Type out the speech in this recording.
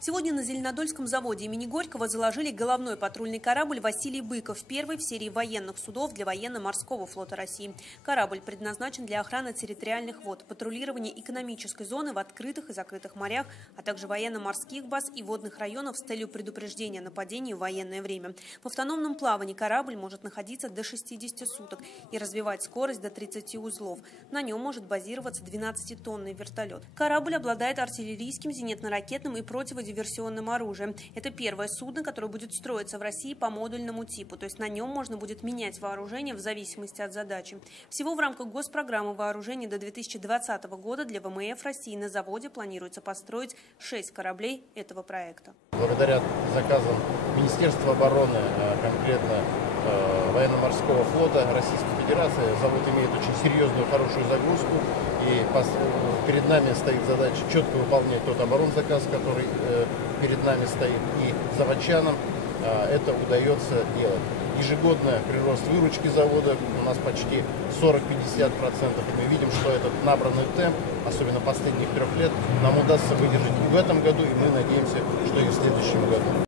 Сегодня на Зеленодольском заводе имени Горького заложили головной патрульный корабль «Василий Быков», первый в серии военных судов для военно-морского флота России. Корабль предназначен для охраны территориальных вод, патрулирования экономической зоны в открытых и закрытых морях, а также военно-морских баз и водных районов с целью предупреждения нападений в военное время. В автономном плавании корабль может находиться до 60 суток и развивать скорость до 30 узлов. На нем может базироваться 12-тонный вертолет. Корабль обладает артиллерийским, зенитно-ракетным и противодиверсионным оружием. Это первое судно, которое будет строиться в России по модульному типу, то есть на нем можно будет менять вооружение в зависимости от задачи. Всего в рамках госпрограммы вооружений до 2020 года для ВМФ России на заводе планируется построить 6 кораблей этого проекта. Благодаря заказам Министерства обороны, конкретно военно-морского флота Российской Федерации, завод имеет очень серьезную, хорошую загрузку. И перед нами стоит задача четко выполнять тот оборонзаказ, который перед нами стоит. И заводчанам это удается делать. Ежегодно прирост выручки завода у нас почти 40-50%. И мы видим, что этот набранный темп, особенно последних 3 лет, нам удастся выдержать и в этом году, и мы надеемся, что и в следующем году.